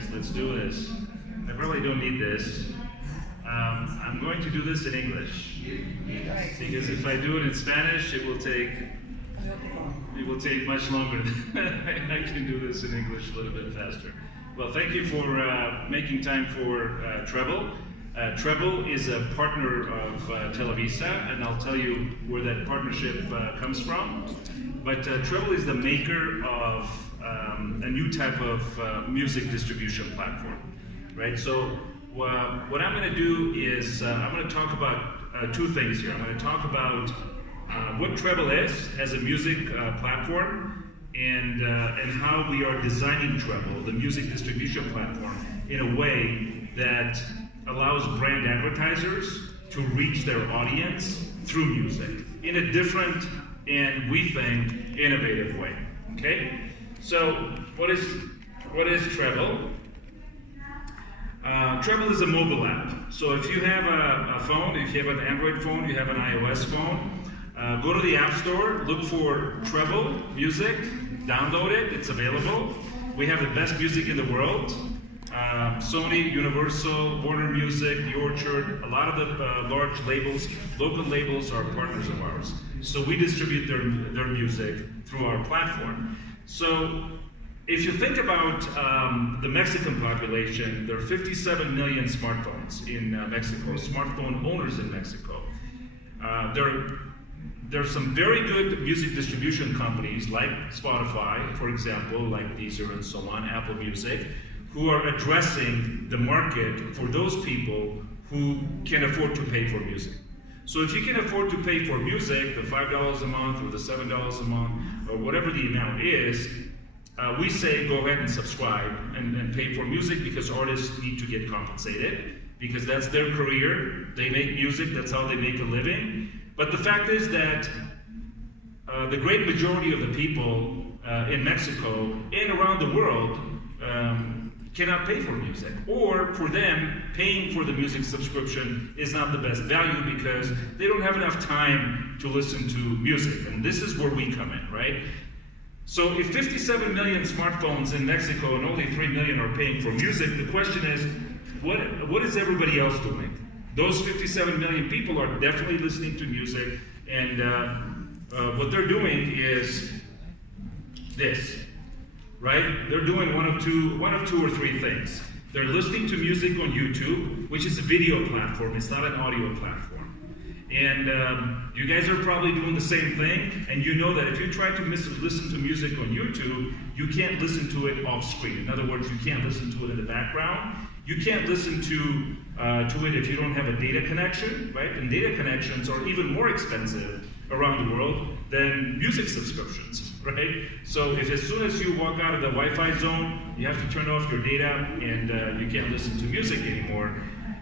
guys. Let's do this. I probably don't need this. I'm going to do this in English. Because if I do it in Spanish, it will take much longer. I can do this in English a little bit faster. Well, thank you for making time for Treble. Treble is a partner of Televisa, and I'll tell you where that partnership comes from. But Treble is the maker of a new type of music distribution platform, right? So what I'm going to do is I'm going to talk about two things here. I'm going to talk about what Treble is as a music platform, and how we are designing Treble, the music distribution platform, in a way that allows brand advertisers to reach their audience through music in a different and, we think, innovative way. Okay? So what is Treble? Treble is a mobile app. So if you have a phone, if you have an Android phone, you have an iOS phone, go to the App Store, look for Treble Music, download it, it's available. We have the best music in the world. Sony, Universal, Warner Music, The Orchard, a lot of the large labels, local labels are partners of ours. So we distribute their music through our platform. So if you think about the Mexican population, there are 57 million smartphones in Mexico, smartphone owners in Mexico. There are some very good music distribution companies like Spotify, for example, like Deezer and so on, Apple Music, who are addressing the market for those people who can afford to pay for music. So if you can afford to pay for music, the $5 a month or the $7 a month, or whatever the amount is, we say go ahead and subscribe and pay for music, because artists need to get compensated, because that's their career. They make music, that's how they make a living. But the fact is that the great majority of the people in Mexico and around the world cannot pay for music, or for them, paying for the music subscription is not the best value because they don't have enough time to listen to music, and this is where we come in, right? So if 57 million smartphones in Mexico and only 3 million are paying for music, the question is, what is everybody else doing? Those 57 million people are definitely listening to music, and what they're doing is this. Right? They're doing one of two or three things. They're listening to music on YouTube, which is a video platform. It's not an audio platform. And you guys are probably doing the same thing, and you know that if you try to listen to music on YouTube, you can't listen to it off screen. In other words, you can't listen to it in the background. You can't listen to it if you don't have a data connection, right? And data connections are even more expensive around the world than music subscriptions, right? So if as soon as you walk out of the Wi-Fi zone, you have to turn off your data, and you can't listen to music anymore.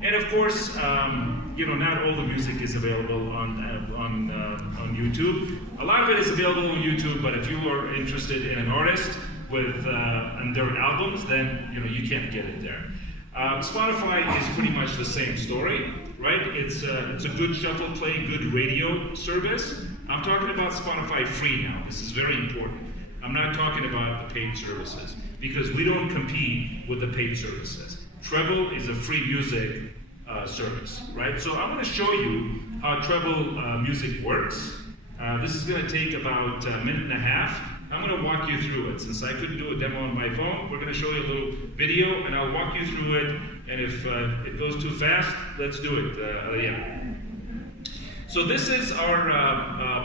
And of course, not all the music is available on YouTube. A lot of it is available on YouTube, but if you are interested in an artist and their albums, then you can't get it there. Spotify is pretty much the same story, right? It's a good shuffle play, good radio service. I'm talking about Spotify free now. This is very important. I'm not talking about the paid services, because we don't compete with the paid services. Treble is a free music service, right? So I'm going to show you how Treble music works. This is going to take about a minute and a half. I'm going to walk you through it. Since I couldn't do a demo on my phone, we're going to show you a little video, and I'll walk you through it. And if it goes too fast, let's do it. Yeah. So this is our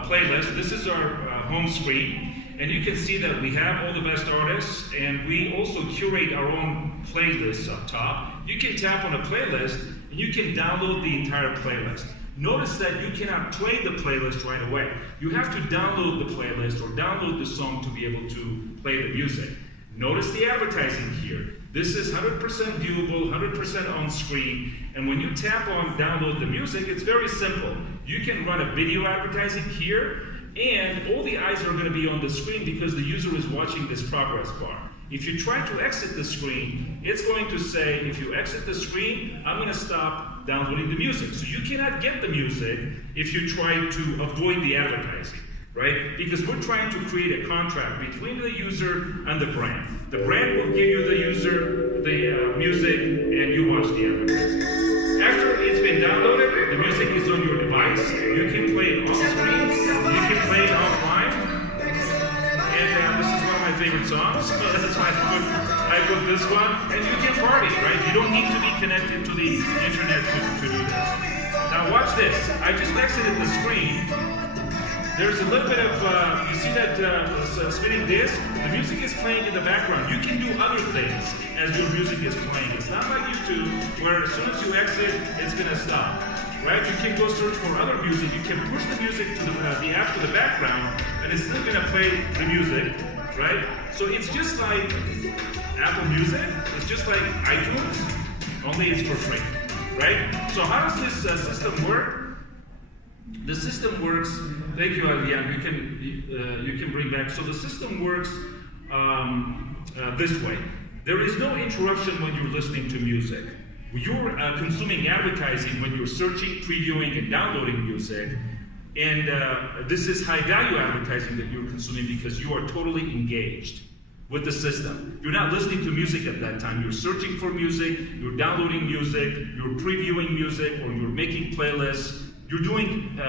playlist. This is our home screen. And you can see that we have all the best artists, and we also curate our own playlists up top. You can tap on a playlist, and you can download the entire playlist. Notice that you cannot play the playlist right away. You have to download the playlist or download the song to be able to play the music. Notice the advertising here. This is 100% viewable, 100% on screen, and when you tap on download the music, it's very simple. You can run a video advertising here, and all the eyes are going to be on the screen because the user is watching this progress bar. If you try to exit the screen, it's going to say, if you exit the screen, I'm going to stop downloading the music. So you cannot get the music if you try to avoid the advertising. right? Because we're trying to create a contract between the user and the brand. The brand will give you the user the music, and you watch the advertising. After it's been downloaded, the music is on your device. You can play it off screen, you can play it offline, and this is one of my favorite songs. That's why I put this one. And you can party, right? You don't need to be connected to the internet to do this. Now watch this. I just exited the screen. There's a little bit of, you see that spinning disc? The music is playing in the background. You can do other things as your music is playing. It's not like YouTube, where as soon as you exit, it's going to stop. Right? You can go search for other music. You can push the music to the app to the background, and it's still going to play the music. Right? So it's just like Apple Music. It's just like iTunes, only it's for free. Right? So how does this system work? The system works. Thank you, Adrian. You can bring back. So the system works this way. There is no interruption when you're listening to music. You're consuming advertising when you're searching, previewing, and downloading music. And this is high-value advertising that you're consuming because you are totally engaged with the system. You're not listening to music at that time. You're searching for music, you're downloading music, you're previewing music, or you're making playlists. You're doing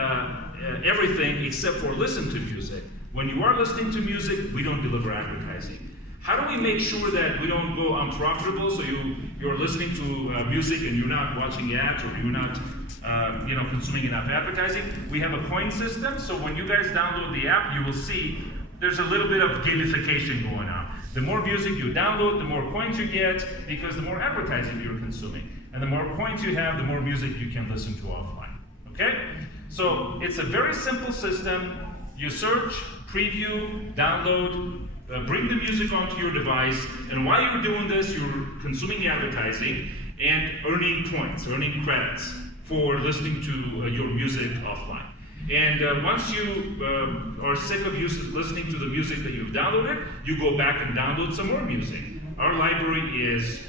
everything except for listen to music. When you are listening to music, we don't deliver advertising. How do we make sure that we don't go unprofitable? So you're listening to music and you're not watching ads, or you're not consuming enough advertising. We have a point system. So when you guys download the app, you will see there's a little bit of gamification going on. The more music you download, the more points you get, because the more advertising you're consuming. And the more points you have, the more music you can listen to offline. Okay? So it's a very simple system. You search, preview, download, bring the music onto your device, and while you're doing this, you're consuming advertising and earning points, earning credits for listening to your music offline. And once you are sick of listening to the music that you've downloaded, you go back and download some more music. Our library is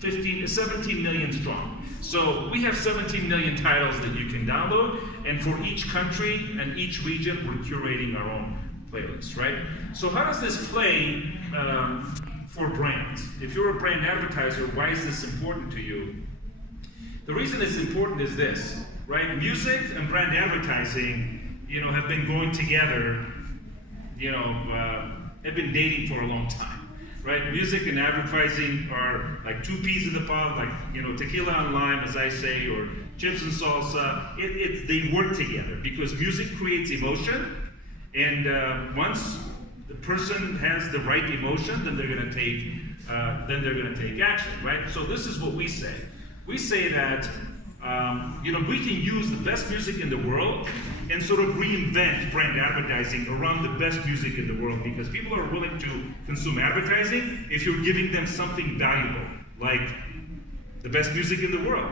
17 million strong. So we have 17 million titles that you can download, and for each country and each region, we're curating our own playlists, right? So how does this play for brands? If you're a brand advertiser, why is this important to you? The reason it's important is this, right? Music and brand advertising, have been going together, have been dating for a long time. Right? Music and advertising are like two peas in the pod, like tequila and lime, as I say, or chips and salsa. They work together because music creates emotion, and once the person has the right emotion, then they're going to take action, right? So this is what we say. We say that we can use the best music in the world and sort of reinvent brand advertising around the best music in the world, because people are willing to consume advertising if you're giving them something valuable, like the best music in the world.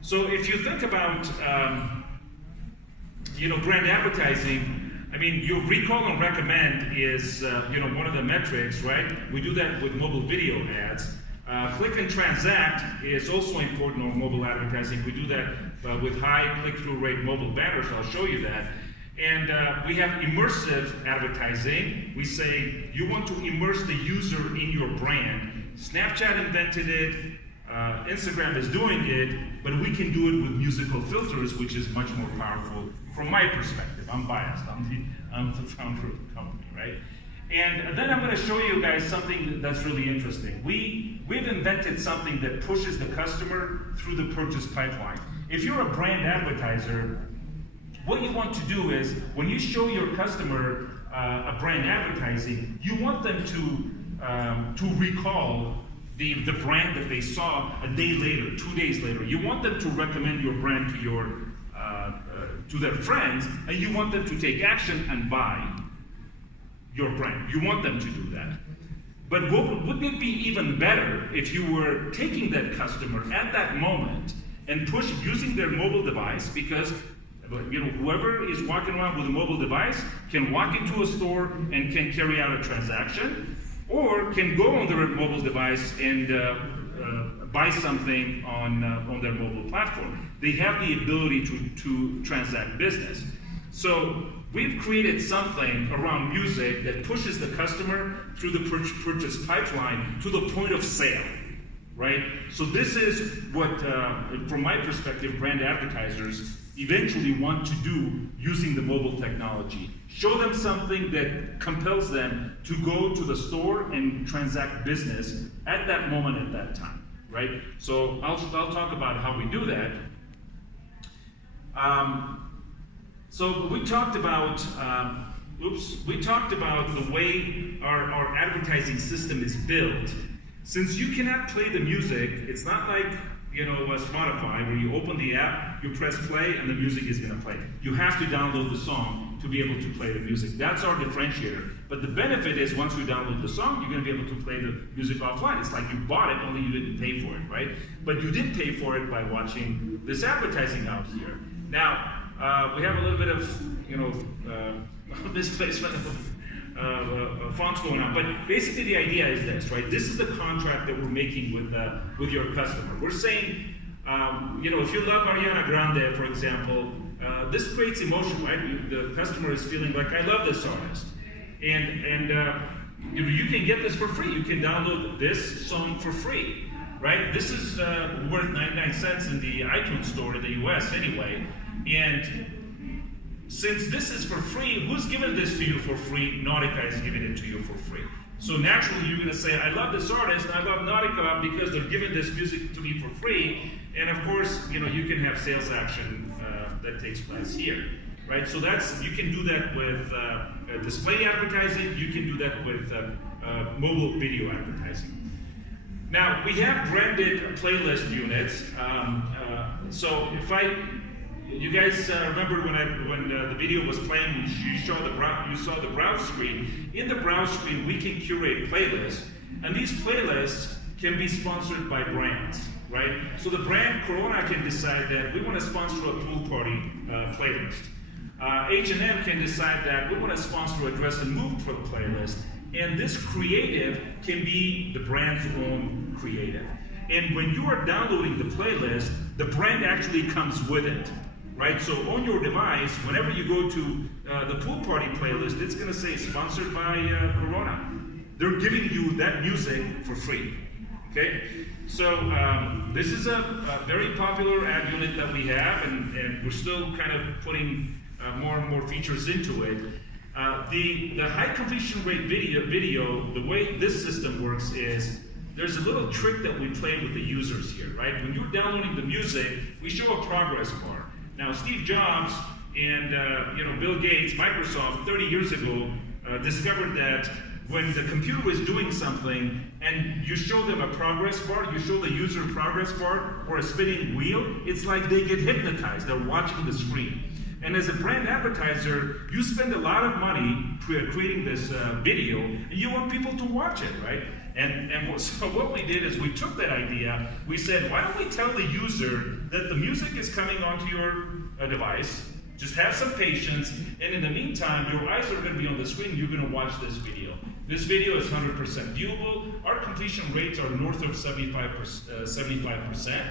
So if you think about brand advertising, I mean, your recall and recommend is one of the metrics, right? We do that with mobile video ads. Click and transact is also important on mobile advertising. We do that with high click-through rate mobile banners. I'll show you that. And we have immersive advertising. We say you want to immerse the user in your brand. Snapchat invented it. Instagram is doing it. But we can do it with musical filters, which is much more powerful from my perspective. I'm biased. I'm the founder of the company, right? And then I'm going to show you guys something that's really interesting. We've invented something that pushes the customer through the purchase pipeline. If you're a brand advertiser, what you want to do is, when you show your customer a brand advertising, you want them to recall the brand that they saw a day later, 2 days later. You want them to recommend your brand to their friends, and you want them to take action and buy your brand. You want them to do that. But wouldn't it be even better if you were taking that customer at that moment and using their mobile device, because whoever is walking around with a mobile device can walk into a store and can carry out a transaction, or can go on their mobile device and buy something on their mobile platform. They have the ability to transact business. So we've created something around music that pushes the customer through the purchase pipeline to the point of sale, right? So this is what, from my perspective, brand advertisers eventually want to do using the mobile technology. Show them something that compels them to go to the store and transact business at that moment, at that time, right? So I'll talk about how we do that. So we talked about, the way our advertising system is built. Since you cannot play the music, it's not like, you know, Spotify, where you open the app, you press play, and the music is going to play. You have to download the song to be able to play the music. That's our differentiator. But the benefit is once you download the song, you're going to be able to play the music offline. It's like you bought it, only you didn't pay for it, right? But you did pay for it by watching this advertising out here. Now, we have a little bit of, you know, misplacement of fonts going on, but basically the idea is this, right? This is the contract that we're making with your customer. We're saying, you know, if you love Ariana Grande, for example, this creates emotion, right? The customer is feeling like, I love this artist, and you can get this for free. You can download this song for free, right? This is worth 99 cents in the iTunes store in the US anyway, and since this is for free, who's giving this to you for free? Nautica is giving it to you for free. So naturally, you're going to say, I love this artist, and I love Nautica because they're giving this music to me for free. And of course, you know, you can have sales action that takes place here, right? So you can do that with display advertising. You can do that with mobile video advertising. Now, we have branded playlist units. So you guys remember when the video was playing, you saw the browse screen. In the browse screen, we can curate playlists, and these playlists can be sponsored by brands, right? So the brand Corona can decide that we want to sponsor a pool party playlist. H&M can decide that we want to sponsor a dress and move playlist, and this creative can be the brand's own creative. And when you are downloading the playlist, the brand actually comes with it. Right, so on your device, whenever you go to the pool party playlist, it's going to say sponsored by Corona. They're giving you that music for free. Okay, so this is a very popular ad unit that we have, and we're still kind of putting more and more features into it. The high completion rate video, the way this system works is there's a little trick that we play with the users here. Right, when you're downloading the music, we show a progress bar. Now, Steve Jobs and Bill Gates, Microsoft, 30 years ago, discovered that when the computer is doing something and you show them a progress bar, you show the user a progress bar or a spinning wheel, it's like they get hypnotized. They're watching the screen. And as a brand advertiser, you spend a lot of money creating this video, and you want people to watch it, right? So what we did is we took that idea, we said, why don't we tell the user that the music is coming onto your device, just have some patience, and in the meantime, your eyes are going to be on the screen, you're going to watch this video. This video is 100% viewable. Our completion rates are north of 75%.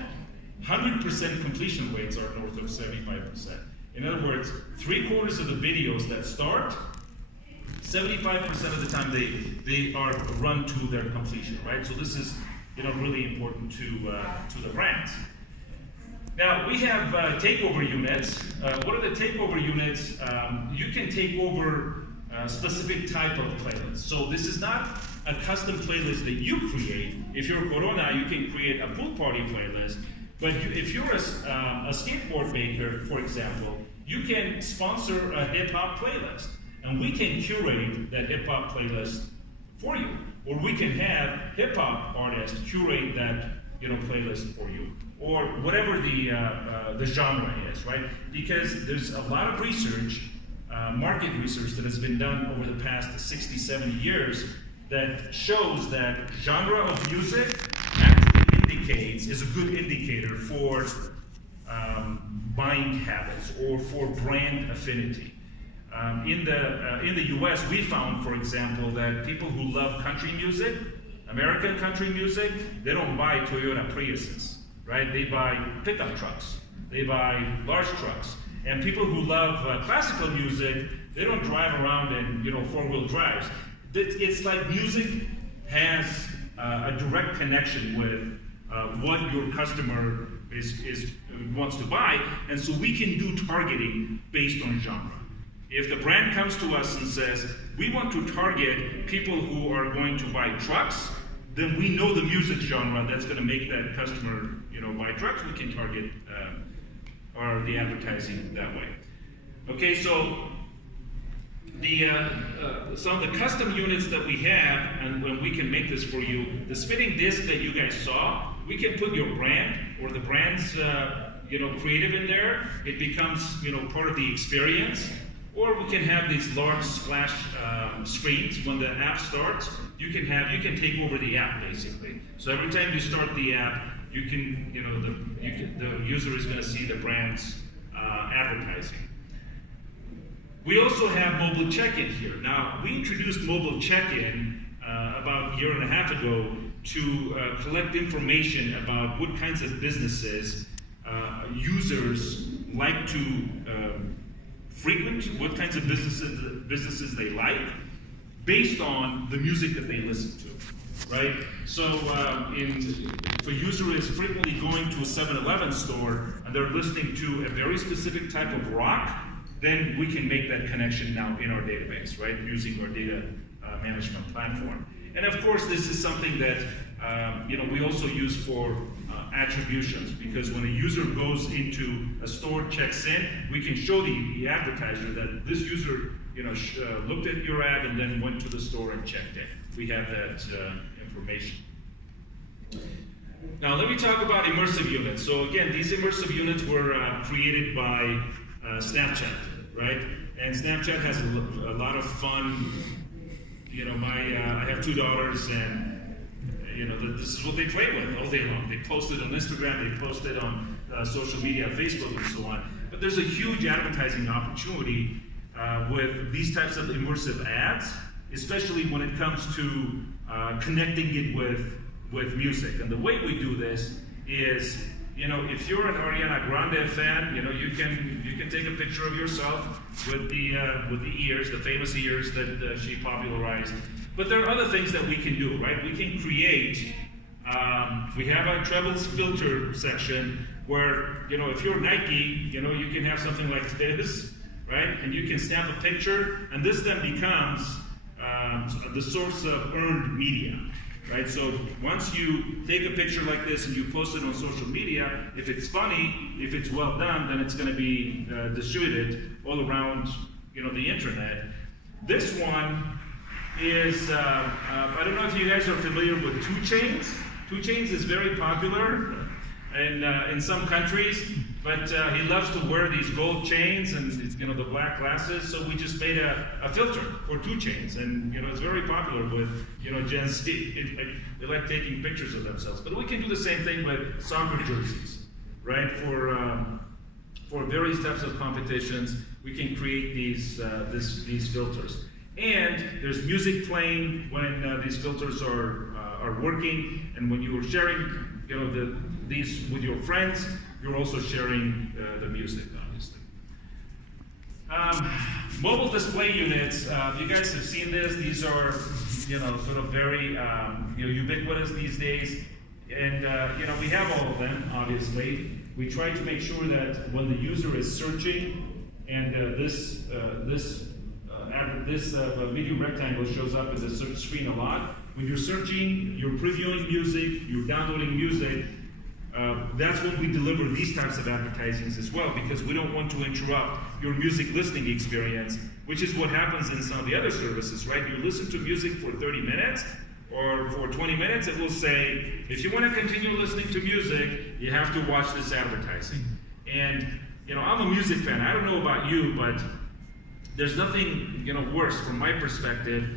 100% completion rates are north of 75%. In other words, 3/4 of the videos that start, 75% of the time they are run to their completion, right? So this is, really important to the brands. Now we have takeover units. What are the takeover units? You can take over a specific type of playlist. So this is not a custom playlist that you create. If you're Corona, you can create a pool party playlist. But if you're a skateboard maker, for example, you can sponsor a hip-hop playlist. And we can curate that hip-hop playlist for you. Or we can have hip-hop artists curate that playlist for you. Or whatever the genre is, right? Because there's a lot of research, market research that has been done over the past 60, 70 years that shows that genre of music actually is a good indicator for buying habits or for brand affinity. In the US, we found, for example, that people who love country music, American country music, they don't buy Toyota Priuses, right? They buy pickup trucks. They buy large trucks. And people who love classical music, they don't drive around in, you know, four-wheel drives. It's like music has a direct connection with what your customer wants to buy, and so we can do targeting based on genre. If the brand comes to us and says, we want to target people who are going to buy trucks, then we know the music genre that's going to make that customer, you know, buy trucks. We can target the advertising that way. Okay, so some of the custom units that we have, and when we can make this for you, the spinning disc that you guys saw, we can put your brand or the brand's you know, creative in there. It becomes, you know, part of the experience. Or we can have these large splash screens. When the app starts, you can take over the app basically. So every time you start the app, you can, you know, the user is going to see the brand's advertising. We also have mobile check-in here. Now, we introduced mobile check-in about a year and a half ago to collect information about what kinds of businesses users like to frequent, what kinds of businesses they like, based on the music that they listen to, right? So if a user is frequently going to a 7-Eleven store and they're listening to a very specific type of rock, then we can make that connection now in our database, right, using our data management platform. And of course, this is something that you know, we also use for attributions, because when a user goes into a store, checks in, we can show the advertiser that this user, you know, looked at your ad and then went to the store and checked in. We have that information. Now let me talk about immersive units. So again, these immersive units were created by Snapchat, right? And Snapchat has a lot of fun. You know, I have 2 daughters, and you know, this is what they play with all day long. They post it on Instagram, they post it on social media, Facebook, and so on. But there's a huge advertising opportunity with these types of immersive ads, especially when it comes to connecting it with music. And the way we do this is, you know, if you're an Ariana Grande fan, you know, you can take a picture of yourself with the ears, the famous ears that she popularized. But there are other things that we can do, right? We can create, we have a trebles filter section where, you know, if you're Nike, you know, you can have something like this, right? And you can snap a picture, and this then becomes the source of earned media, right? So once you take a picture like this and you post it on social media, if it's funny, if it's well done, then it's going to be distributed all around, you know, the internet. This one is, I don't know if you guys are familiar with 2 Chainz. 2 Chainz is very popular in some countries, but he loves to wear these gold chains and, you know, the black glasses. So we just made a filter for 2 Chainz, and you know, it's very popular with, you know, Gen Z. They like taking pictures of themselves. But we can do the same thing with soccer jerseys, right? For various types of competitions, we can create these filters. And there's music playing when these filters are working, and when you are sharing, you know, these with your friends, you're also sharing the music, obviously. Mobile display units. You guys have seen this. These are, you know, sort of very you know, ubiquitous these days, and you know, we have all of them. Obviously, we try to make sure that when the user is searching, and this video rectangle shows up in the search screen a lot. When you're searching, you're previewing music, you're downloading music, that's when we deliver these types of advertisings as well, because we don't want to interrupt your music listening experience, which is what happens in some of the other services, right? You listen to music for 30 minutes or for 20 minutes, it will say, if you want to continue listening to music, you have to watch this advertising. And, you know, I'm a music fan. I don't know about you, but there's nothing, you know, worse from my perspective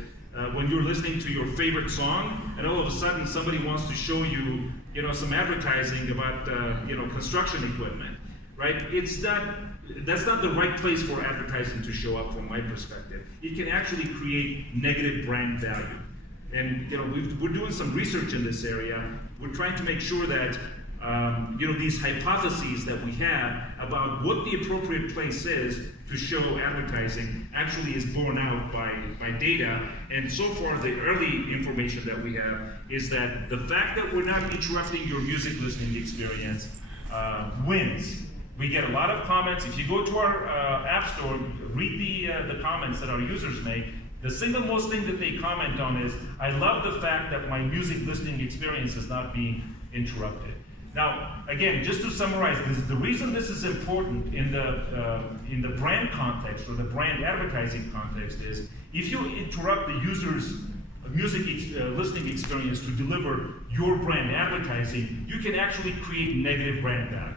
when you're listening to your favorite song and all of a sudden somebody wants to show you, you know, some advertising about, you know, construction equipment, right? That's not the right place for advertising to show up from my perspective. It can actually create negative brand value. And, you know, we're doing some research in this area. We're trying to make sure that these hypotheses that we have about what the appropriate place is to show advertising actually is borne out by data. And so far, the early information that we have is that the fact that we're not interrupting your music listening experience wins. We get a lot of comments. If you go to our app store, read the comments that our users make. The single most thing that they comment on is, I love the fact that my music listening experience is not being interrupted. Now, again, just to summarize this, the reason this is important in the brand context or the brand advertising context is, if you interrupt the user's music listening experience to deliver your brand advertising, you can actually create negative brand value.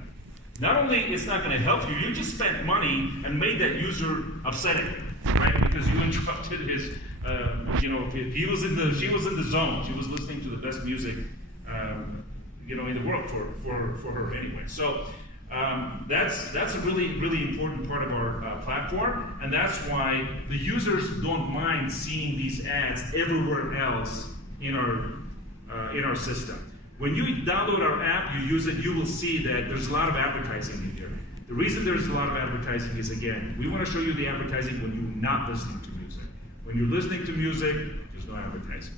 Not only it's not going to help you, you just spent money and made that user upsetting, right? Because you interrupted his, she was in the zone. She was listening to the best music, in the world for her anyway. So that's a really important part of our platform, and that's why the users don't mind seeing these ads everywhere else in our system. When you download our app, you use it, you will see that there's a lot of advertising in here. The reason there's a lot of advertising is, again, we want to show you the advertising when you're not listening to music. When you're listening to music, there's no advertising.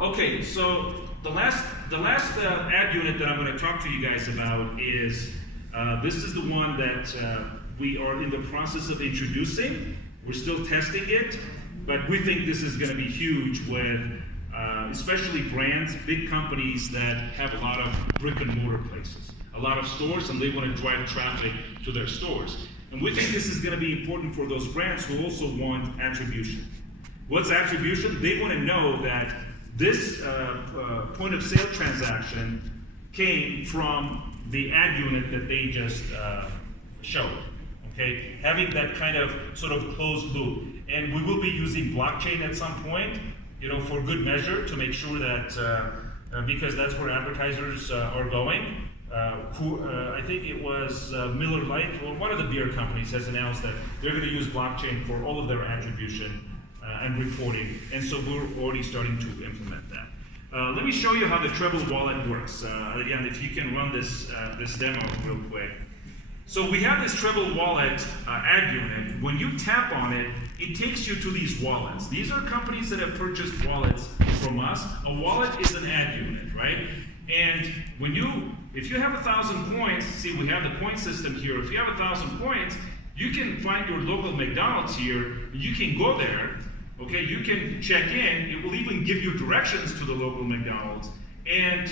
Okay, so the last ad unit that I'm going to talk to you guys about is, this is the one that we are in the process of introducing. We're still testing it, but we think this is going to be huge with especially brands, big companies that have a lot of brick and mortar places, a lot of stores, and they want to drive traffic to their stores. And we think this is going to be important for those brands who also want attribution. What's attribution? They want to know that this point of sale transaction came from the ad unit that they just showed. Okay, having that kind of sort of closed loop. And we will be using blockchain at some point, for good measure, to make sure that, because that's where advertisers are going. I think it was Miller Lite, or one of the beer companies, has announced that they're going to use blockchain for all of their attribution and reporting, and so we're already starting to implement that. Let me show you how the Treble wallet works. Again, if you can run this demo real quick. So we have this Treble wallet ad unit. When you tap on it, it takes you to these wallets. These are companies that have purchased wallets from us. A wallet is an ad unit, right? And if you have 1,000 points, see, we have the point system here. If you have 1,000 points, you can find your local McDonald's here. You can go there, okay? You can check in. It will even give you directions to the local McDonald's. And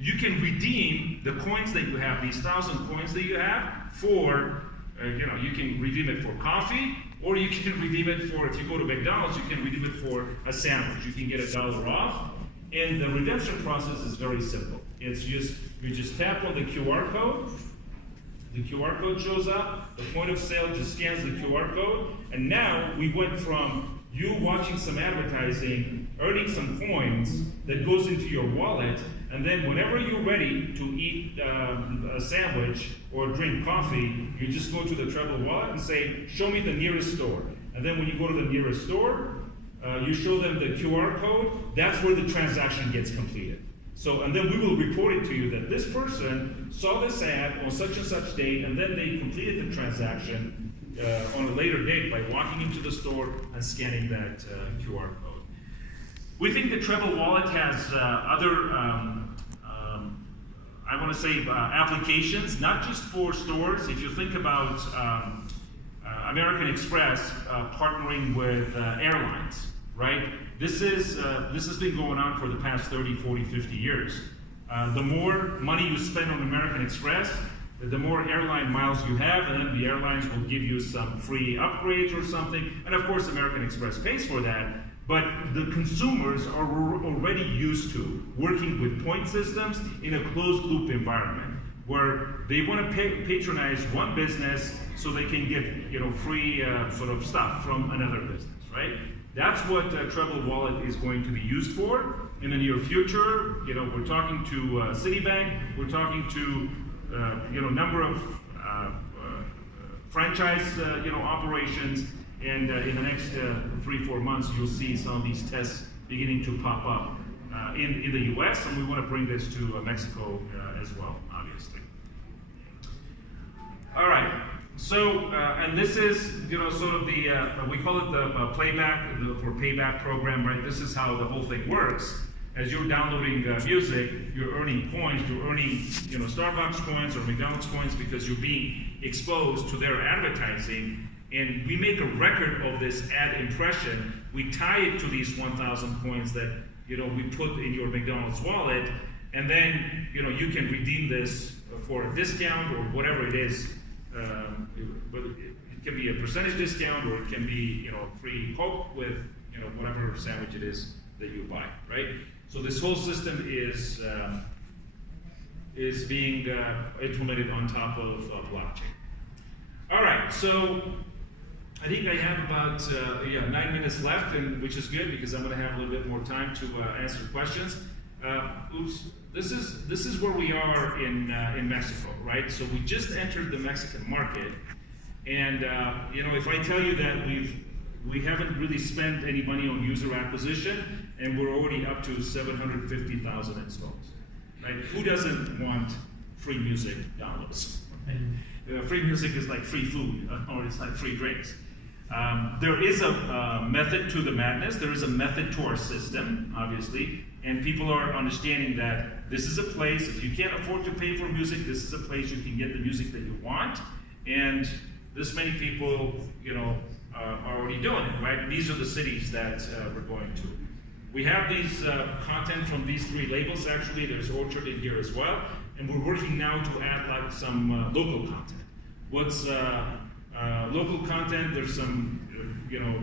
you can redeem the coins that you have, these 1,000 coins that you have, for, you can redeem it for coffee, or you can redeem it for, if you go to McDonald's, you can redeem it for a sandwich. You can get $1 off. And the redemption process is very simple. It's just, you just tap on the QR code. The QR code shows up. The point of sale just scans the QR code. And now we went from you watching some advertising, earning some coins that goes into your wallet, and then whenever you're ready to eat a sandwich or drink coffee, you just go to the Treble wallet and say, show me the nearest store. And then when you go to the nearest store, you show them the QR code. That's where the transaction gets completed. So, and then we will report it to you that this person saw this ad on such and such date, and then they completed the transaction on a later date by walking into the store and scanning that QR code. We think the Treble wallet has other, I want to say, applications, not just for stores. If you think about American Express partnering with airlines, right? This has been going on for the past 30, 40, 50 years. The more money you spend on American Express, the more airline miles you have, and then the airlines will give you some free upgrades or something. And of course, American Express pays for that. But the consumers are already used to working with point systems in a closed loop environment, where they want to patronize one business so they can get free sort of stuff from another business, right? That's what Treble Wallet is going to be used for in the near future. We're talking to Citibank. We're talking to number of franchise operations, and in the next 3-4 months, you'll see some of these tests beginning to pop up in the US, and we want to bring this to Mexico as well, obviously. All right, so, and this is, you know, sort of the, we call it the playback, for payback program, right? This is how the whole thing works. As you're downloading music, you're earning points, you're earning, you know, Starbucks coins or McDonald's coins because you're being exposed to their advertising, and we make a record of this ad impression. We tie it to these 1,000 coins that, you know, we put in your McDonald's wallet, and then, you know, you can redeem this for a discount or whatever it is. It can be a percentage discount, or it can be, you know, free Coke with, you know, whatever sandwich it is that you buy, right? So this whole system is being implemented on top of blockchain. All right, so I think I have about 9 minutes left, and which is good because I'm going to have a little bit more time to answer questions. This is where we are in Mexico, right? So we just entered the Mexican market, and you know, if I tell you that we haven't really spent any money on user acquisition, and we're already up to 750,000 installs, right? Who doesn't want free music downloads? Right? Free music is like free food, or it's like free drinks. There is a method to the madness. There is a method to our system, obviously, and people are understanding that this is a place, if you can't afford to pay for music, this is a place you can get the music that you want, and this many people, you know, are already doing it, right? These are the cities that we're going to. We have these content from these 3 labels, actually. There's Orchard in here as well, and we're working now to add like some local content. What's local content? There's some, you know,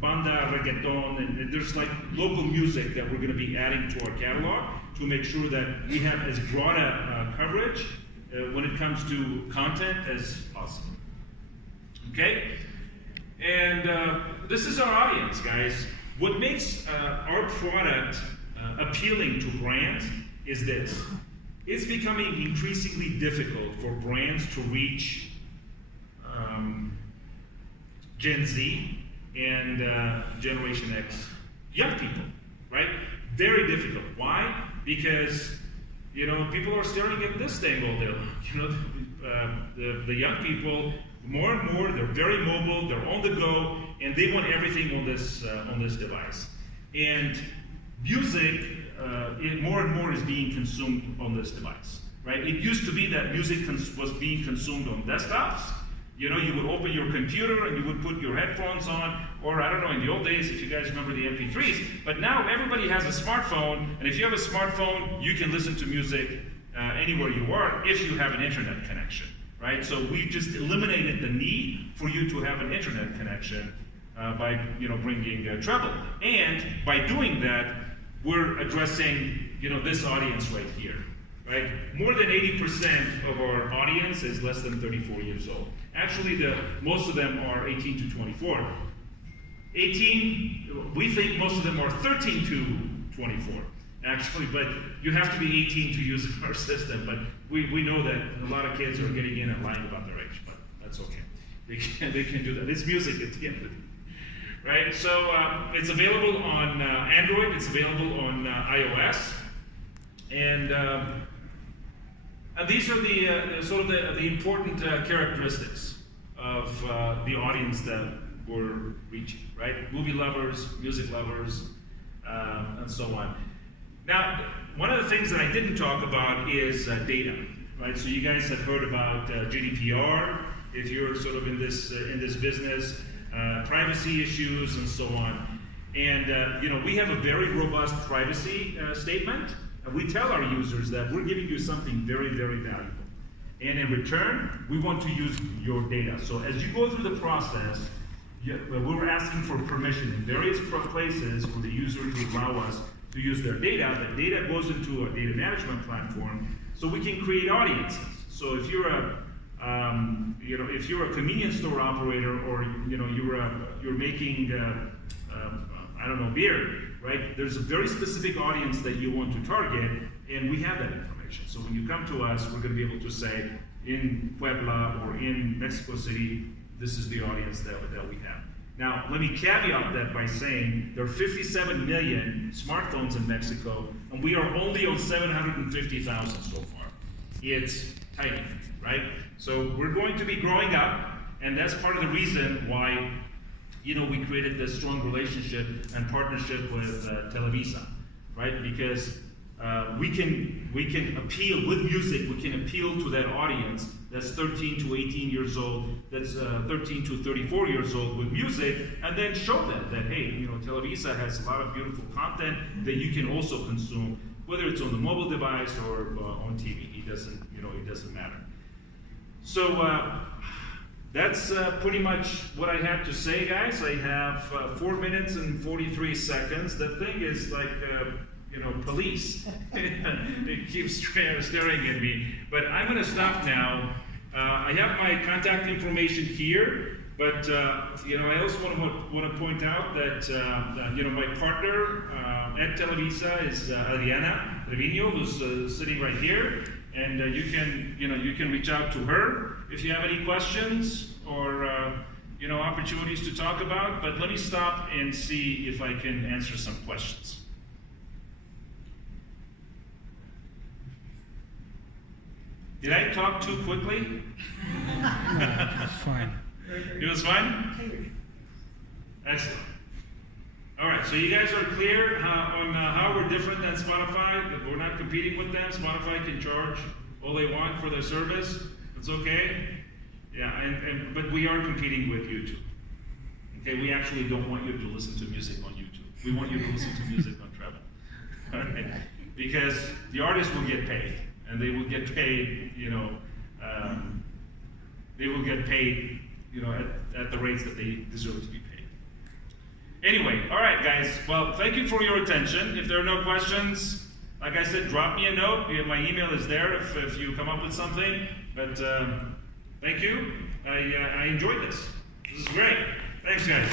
banda, reggaeton, and there's like local music that we're going to be adding to our catalog to make sure that we have as broad a coverage when it comes to content as possible. Okay? And this is our audience, guys. What makes our product appealing to brands is this. It's becoming increasingly difficult for brands to reach Gen Z and Generation X young people, right? Very difficult. Why? Because, you know, people are staring at this thing all day long. You know, the young people, more and more, they're very mobile, they're on the go, and they want everything on this device. And music, more and more is being consumed on this device, right? It used to be that music was being consumed on desktops. You know, you would open your computer and you would put your headphones on, or I don't know, in the old days, if you guys remember the MP3s, but now everybody has a smartphone, and if you have a smartphone, you can listen to music anywhere you are if you have an internet connection, right? So we just eliminated the need for you to have an internet connection by, you know, bringing treble. And by doing that, we're addressing, you know, this audience right here, right? More than 80% of our audience is less than 34 years old. Actually, most of them are 18 to 24. 18, we think most of them are 13 to 24, actually, but you have to be 18 to use our system. But we know that a lot of kids are getting in and lying about their age, but that's okay. They can do that. It's music at the end of the day. Right, so it's available on Android, it's available on iOS, and these are the sort of the important characteristics of the audience that we're reaching, right? Movie lovers, music lovers, and so on. Now, one of the things that I didn't talk about is data, right? So you guys have heard about GDPR, if you're sort of in this business. Privacy issues and so on. And you know, we have a very robust privacy statement. We tell our users that we're giving you something very, very valuable. And in return, we want to use your data. So as you go through the process, we're asking for permission in various places for the user to allow us to use their data. The data goes into a data management platform so we can create audiences. So if you're a you know, if you're a convenience store operator, or you know, you're making I don't know, beer, right? There's a very specific audience that you want to target, and we have that information. So when you come to us, we're going to be able to say, in Puebla or in Mexico City, this is the audience that we have. Now, let me caveat that by saying there are 57 million smartphones in Mexico, and we are only on 750,000 so far. It's tiny, right? So we're going to be growing up, and that's part of the reason why, we created this strong relationship and partnership with Televisa, right? Because we can appeal with music. We can appeal to that audience that's 13 to 18 years old, that's 13 to 34 years old with music, and then show them that, hey, Televisa has a lot of beautiful content that you can also consume, whether it's on the mobile device or on TV. It doesn't matter. So that's pretty much what I have to say, guys. I have 4 minutes and 43 seconds. The thing is like, police. It keeps staring at me. But I'm going to stop now. I have my contact information here, but I also want to point out that my partner at Televisa is Adriana Trevino, who's sitting right here, and you can reach out to her if you have any questions or opportunities to talk about. But let me stop and see if I can answer some questions. Did I talk too quickly? No, it was fine. It was fine? Excellent. All right, so you guys are clear on how we're different than Spotify, that we're not competing with them. Spotify can charge all they want for their service. It's okay. Yeah, but we are competing with YouTube. Okay, we actually don't want you to listen to music on YouTube. We want you to listen to music on Treble. Right? Because the artist will get paid. And they will get paid, at the rates that they deserve to be paid. Anyway, all right, guys. Well, thank you for your attention. If there are no questions, like I said, drop me a note. My email is there if you come up with something. But thank you. I enjoyed this. This is great. Thanks, guys.